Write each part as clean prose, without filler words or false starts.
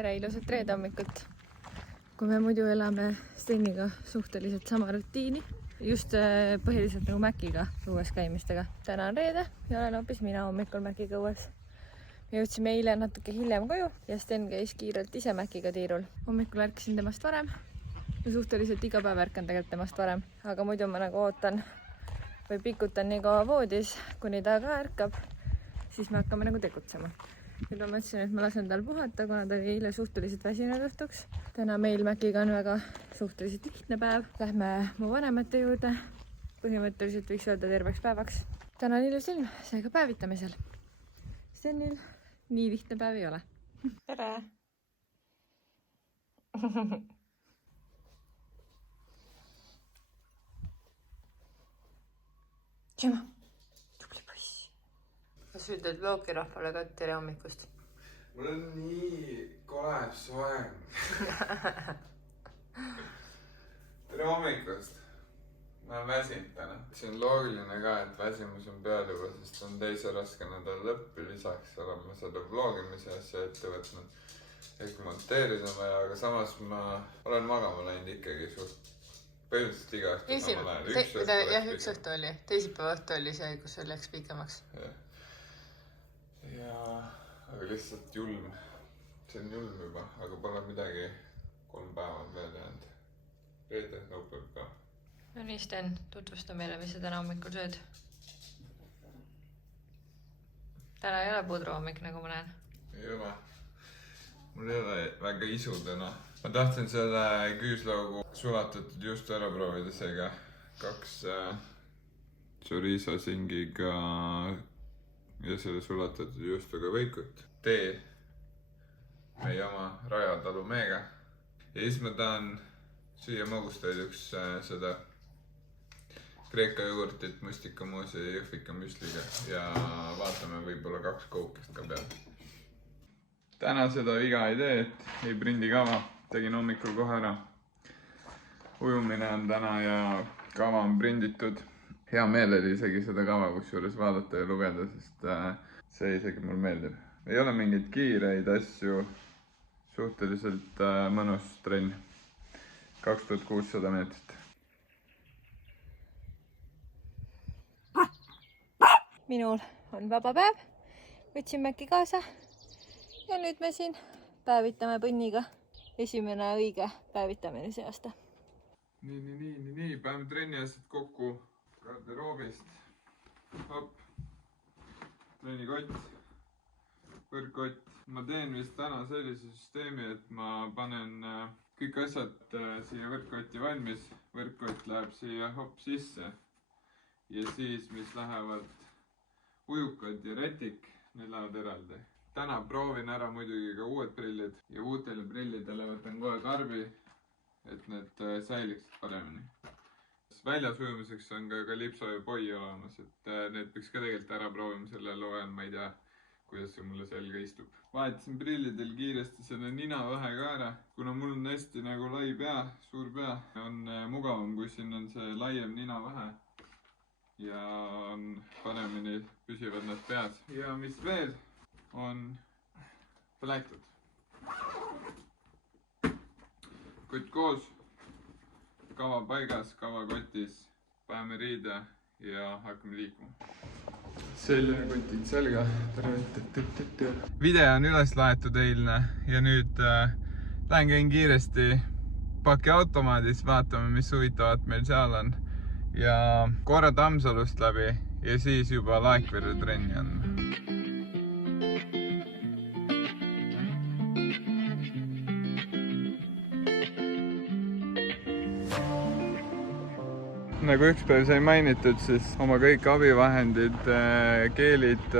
tere ilusat reedehommikut. Kui me muidu elame Steniga suhteliselt sama rutiini, just põhiliselt nagu Mäkiga õues käimistega. Täna on reede ja olen hoopis mina hommikul Mäkiga õues. Me jõudsime eile natuke hiljem koju ja Sten käis kiirelt ise Mäkiga tiirul. Hommikul ärkasin temast varem. Ma suhteliselt iga päev ärkan tegelikult temast varem, aga muidu ma nagu ootan või pikutan nii kaua voodis, kuni ta ka ärkab, siis me hakkame nagu tegutsema. Nüüd ma mõtlesin, et ma lasen tal puhata, kuna ta oli eile suhteliselt väsinud õhtuks. Täna meil Mäkiga on väga suhteliselt lihtne päev. Lähme mu vanemate juurde. Põhimõtteliselt võiks öelda terveks päevaks. Täna on ilus ilm, seega päevitamisel. Stenil nii lihtne päev ei ole. Tere! Tšema! Tubli poiss! Kas ütled vlogi rahvale ka tere hommikust? Mul on nii kole soeng. Tere hommikust. Ma olen väsinud täna. See on loogiline ka, et väsimus on peal juba, sest on teise raske nädal lõppi. Lisaks olen ma seda vlogimise asja ette võtnud. Ehk monteerida vaja, aga samas ma olen magama läinud ikkagi suht põhimõtteliselt iga õhtu samal ajal. Üks õhtu oli. Teisipäeva õhtu oli see, kus see läks pikemaks. Ja, aga lihtsalt julm. See on julm juba, aga pole midagi 3 päeva veel jäänud. Reede lõpeb ka. No nii, Sten, tutvusta meile, mis sa täna hommikul sööd. Täna ei ole pudru hommik, nagu ma näen. Ei ole. Mul ei ole väga isu täna. Ma tahtsin selle küüslaugu sulatatud juustu ära proovida, seega 2 chorizo singiga ja selle sulatatud juustuga võikut. Tee meie oma Rajatalu meega. Ja siis ma tahan süüa magustoiduks seda kreeka jogurtit, mustikamuusi ja jõhvika müsliga. Ja vaatame võib-olla 2 koukest ka peal. Täna seda viga ei tee, et ei prindi kava. Tegin hommikul kohe ära. Ujumine on täna ja kava on prinditud. Hea meel oli isegi seda kava kusjuures vaadata ja lugeda, sest see isegi mul meeldib. Ei ole mingeid kiireid asju, suhteliselt mõnus trenn. 2600 meetrit. Minul on vaba päev. Võtsin Mäki kaasa ja nüüd me siin päevitame põnniga. Esimene õige päevitamine see aasta. Nii. Päevame trenni asjad kokku garderoobist. Hopp. Trennikott. Võrkkott. Ma teen vist täna sellise süsteemi, et ma panen kõik asjad siia võrkkotti valmis. Võrkkott läheb siia hopp sisse. Ja siis, mis lähevad ujukad ja rätik, need lähevad eraldi. Täna proovin ära muidugi ka uued prillid ja uutele prillidele võtan kohe karbi, et need säiliksid paremini. Väljas ujumiseks on ka Kalipso ja Poi olemas, et need võiks ka tegelikult ära proovima, selle loen, ma ei tea, kuidas see mulle selga istub. Vahetasin prillidel kiiresti selle ninavahe ka ära, kuna mul on hästi nagu lai pea, suur pea, on mugavam, kui siin on see laiem ninavahe ja on paremini püsivad nad peas. Ja mis veel? On põletud. Kott koos, kava paigas, kava kotis, paneme riide ja hakkame liikuma. Seljakotid selga. Video on üles laetud eilne ja nüüd lähen käin kiiresti pakiautomaadis, vaatame, mis huvitavat meil seal on. Ja korra Tammsalust läbi ja siis juba Laekverre trenni on. Nagu üks päev sai mainitud, siis oma kõik abivahendid, keelid,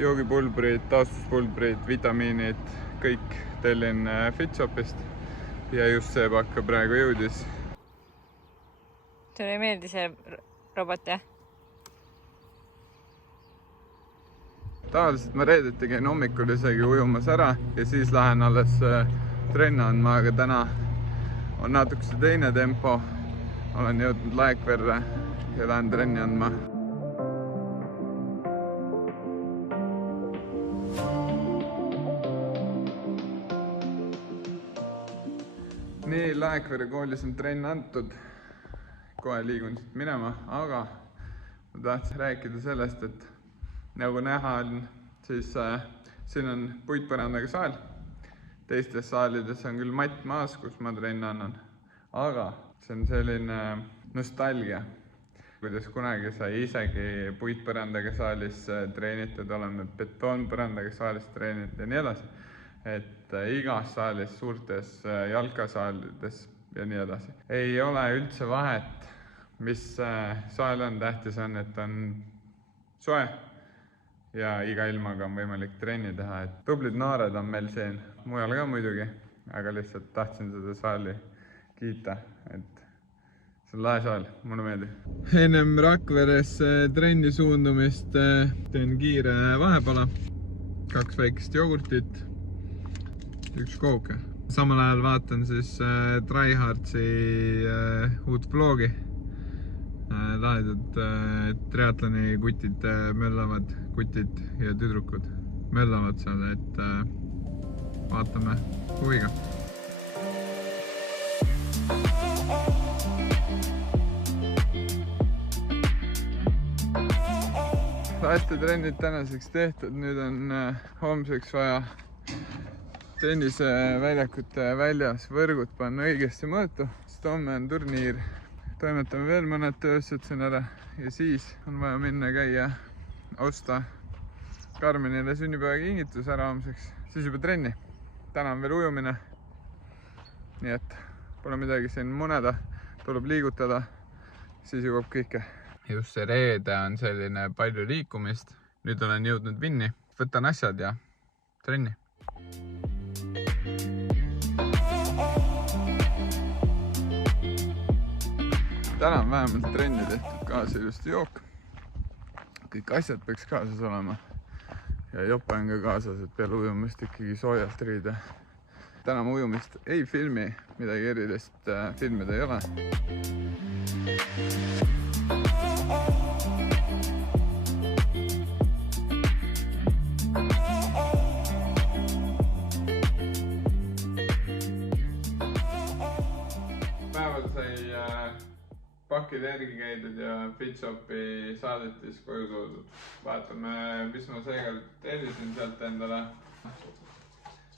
joogipulbrid, taastuspulbrid, vitamiinid, kõik tellin Fitshopist ja just see pakk praegu jõudis. Sulle ei meeldi see robot, jah? Tavaliselt ma reedeti käin hommikul isegi ujumas ära ja siis lähen alles trenni andma, aga täna on natukese teine tempo. Olen jõudnud Laekverre ja lähen trenni andma. nii, Laekvere koolis on trenn antud. Kohe liigun siit minema, aga ma tahtsin rääkida sellest, et nagu näha on, siis siin on puitpõrandaga saal. Teistes saalides on küll matt maas, kus ma trenni annan, aga see on selline nostalgia, kuidas kunagi sai isegi puitpõrandaga saalis treenitud, oleme betoonpõrandaga saalis treenitud ja nii edasi. Et igas saalis, suurtes jalkasaalides ja nii edasi. Ei ole üldse vahet, mis saal on, tähtis on, et on soe ja iga ilmaga on võimalik trenni teha. Et tublid noored on meil siin, mujal ka muidugi, aga lihtsalt tahtsin seda saali kiita, et see on lahe saal, mulle meeldib. Ennem Rakveres trenni suundumist teen kiire vahepala, 2 väikest jogurtit, 1 kooke. Samal ajal vaatan siis Tryhardsi uut vlogi. Lahedad triatloni kutid möllavad, kutid ja tüdrukud möllavad seal, et vaatame huviga. Lastetrennid tänaseks tehtud, nüüd on homseks vaja tenniseväljakute väljas võrgud panna õigesti mõõtu, sest homme on turniir. Toimetame veel mõned töösed siin ära ja siis on vaja minna käia osta Karmenile sünnipäevakingitus ära homseks, siis juba trenni. Täna on veel ujumine, nii et pole midagi siin muneda, tuleb liigutada, siis jõuab kõike. Just see reede on selline palju liikumist, nüüd olen jõudnud Vinni, võtan asjad ja trenni. Täna on vähemalt trenni tehtud, kaasa ilusti jook. Kõik asjad peaks kaasas olema. Ja jope on ka kaasas, et peale ujumist ikkagi soojalt riida. Täna ma ujumist ei filmi, midagi erilist filmida ei ole. Päeval sai pakid järgi käidud ja Fitshopi saadetis koju toodud. Vaatame, mis ma seekord tellisin sealt endale.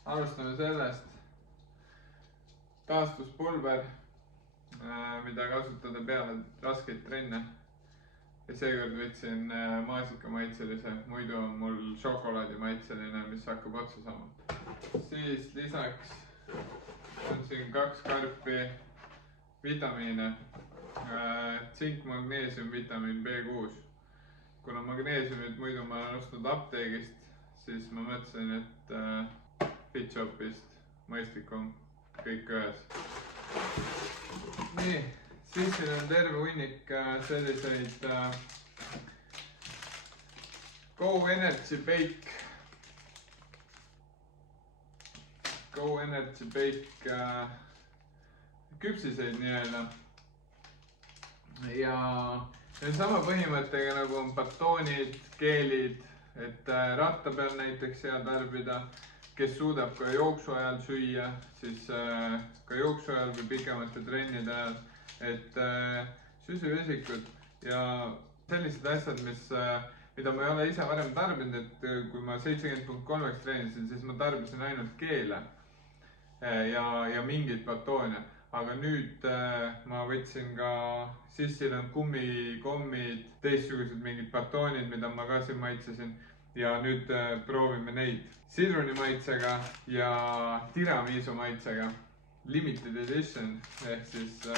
Alustame sellest. Taastuspulver, mida kasutada peale raskeid trenne. Ja seekord võtsin maasikamaitselise, muidu on mul šokolaadimaitseline, mis hakkab otsa saama. Siis lisaks on siin 2 karpi vitamiine. Tsink, magneesium, vitamiin B6. Kuna magneesiumit muidu ma olen ostnud apteegist, siis ma mõtlesin, et Fitshopist mõistlikum kõik ühes. Nii, siis siin on terve hunnik selliseid Go Energy Bake küpsiseid nii-öelda. Ja sama põhimõttega nagu on batoonid, keelid, et ratta peal näiteks hea tarbida, kes suudab ka jooksu ajal süüa, siis ka jooksu ajal või pikemate trennide ajal, et süsivesikud ja sellised asjad, mida ma ei ole ise varem tarbinud, et kui ma 70.3 treenisin, siis ma tarbisin ainult keele ja mingeid batoone. Aga nüüd ma võtsin ka, sissil on kummikommid, teistsugused mingid batoonid, mida ma ka siin maitsesin. Ja nüüd proovime neid sidruni maitsega ja tiramisu maitsega. Limited edition, ehk siis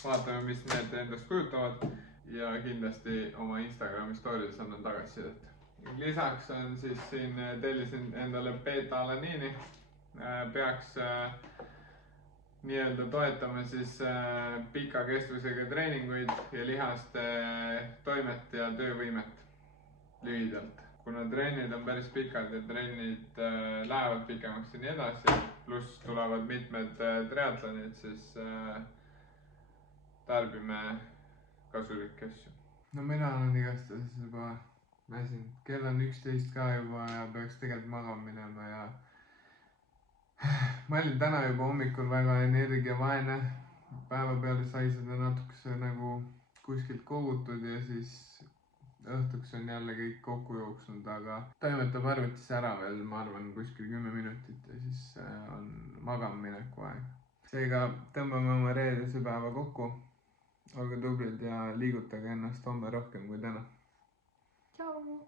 vaatame, mis need endast kujutavad. Ja kindlasti oma Instagrami stories annan tagasisidet. Lisaks on siis siin tellisin endale beta-alaniini. Peaks nii-öelda toetame siis pika kestvusega treeninguid ja lihaste toimet ja töövõimet lühidalt. Kuna trennid on päris pikad ja trennid lähevad pikemaks ja nii edasi, pluss tulevad mitmed triatlonid, siis tarbime kasulikke asju. No mina olen igastahes juba väsinud. Kell on 11 ka juba ja peaks tegelikult magama minema ja ma olin täna juba hommikul väga energiavaene. Päeva peale sai seda natukese nagu kuskilt kogutud ja siis õhtuks on jälle kõik kokku jooksnud, aga toimetab arvutis ära veel, ma arvan, kuskil 10 minutit ja siis on magama mineku aeg. Seega tõmbame oma reedese päeva kokku. Olge tublid ja liigutage ennast homme rohkem kui täna. Tšau!